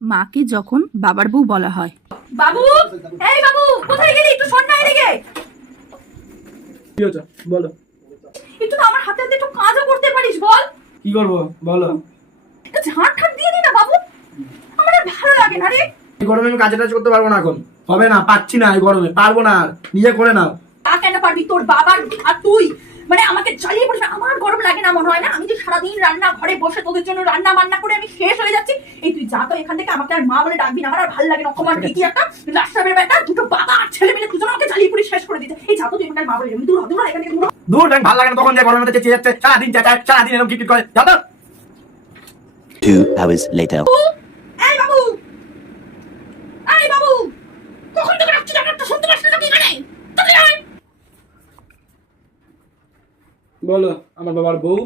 মাকে যখন বাবার বউ বলা হয়। বাবু, এই বাবু, কোথায় গেলি? একটু শোন না এদিকে। কি হচ্ছে বলো। একটু তো আমার হাতে হাতে একটু কাজও করতে পারিস, বল। কি করবো বলো। একটু ঝাড় ঠাড় দিয়ে দি না বাবু, আমার আর ভালো লাগে না রে। এই গরমে আমি কাজ টাজ করতে পারবো না, এখন হবে না, পাচ্ছি না, এই গরমে পারবো না, আর নিজে করে নাও। তা কেন পারবি? তোর বাবার আর তুই মানে আমাকে জ্বালিয়ে পড়িস। আমার গরম লাগে না মনে হয় না? আমি যে সারাদিন রান্না ঘরে বসে তোদের জন্য রান্না বান্না করে আমি শেষ হয়ে যাচ্ছি। এই তুই যা তো এখান থেকে, আমাকে আর মা বলে ডাকবি না, আমার আর ভালো লাগে না। অকমান দেখি একটা রাস্তার বেটা, দুটো বাবা আর ছেলে মিলে দুজন আমাকে জ্বালিয়ে পড়ে শেষ করে দিতে। এই যা তো তুই এখানে মা বলে ডাকবি, দূর হ, দূর হ এখান থেকে, দূর হ। দূর ব্যাংক ভালো লাগে না, তখন যে গরমের মধ্যে চেঁচিয়ে যাচ্ছে, সারাদিন চেঁচায়, সারাদিন এরকম কিট করে, যাও তো। 2 hours later. এই বাবু, এই বাবু, কখন থেকে ডাকছি ডাক্তার শুনতে পাচ্ছ না? কি মানে বলো, আমার বাবার বউ